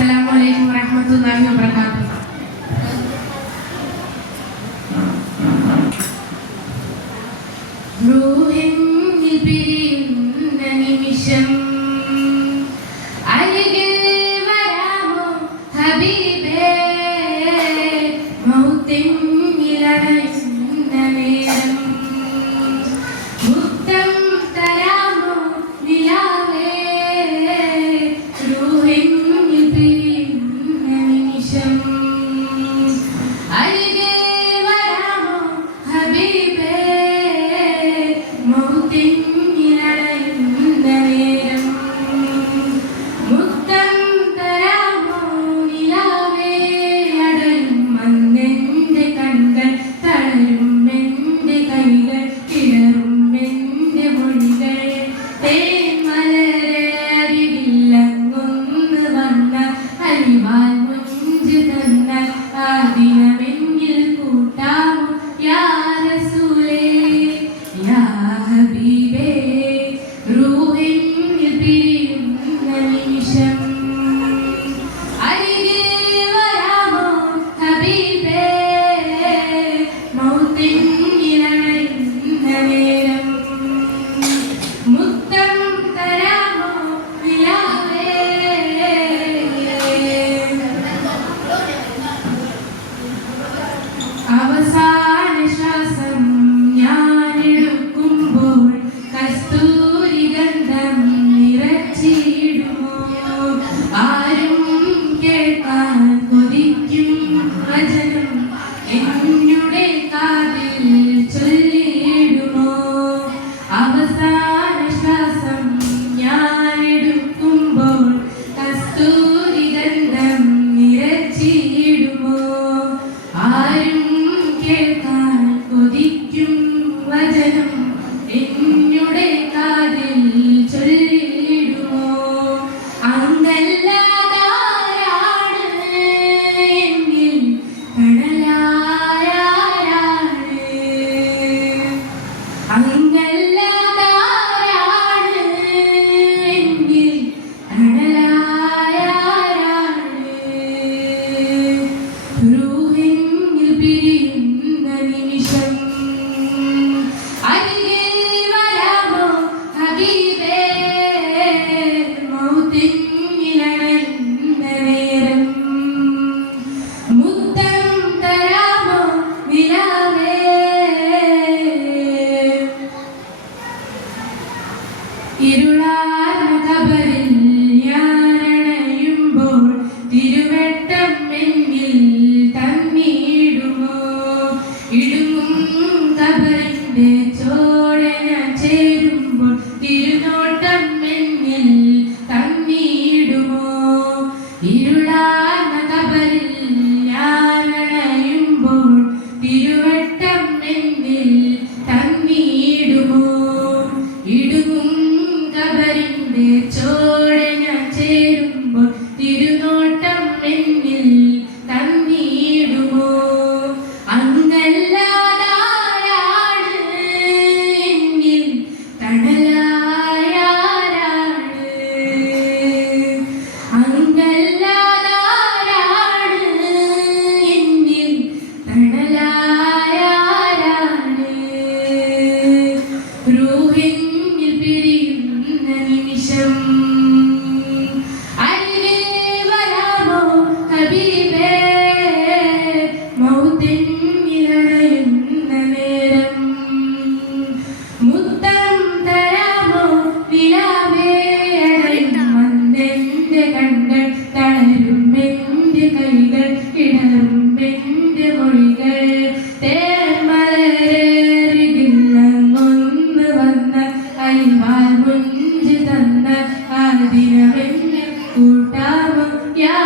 അസ്സലാമലൈക്കും വറഹമത്തല്ലാഹി വബറകാതുഹു റൂഹിൻ നിബിരി വചനം എന്നുടെ കാതിൽ ചൊല്ലിയിടുമോ അവസാന ശ്വാസം ഞാൻ എടുക്കുമ്പോൾ കസ്തൂരി ആരും കേൾക്കാൻ കൊതിക്കും വചനം എന്നു മുതബരില്ല চলে ഉടുമ്പെന്റെ കൈകൾ കിണറുമ്പെന്റെ മൊഴികൾ തേമലരേറിയുന്ന വന്ന അരിമാൽ മുഞ്ചു തന്ന ആ ദിനമെന്നെ കൂട്ടാമോ? യാ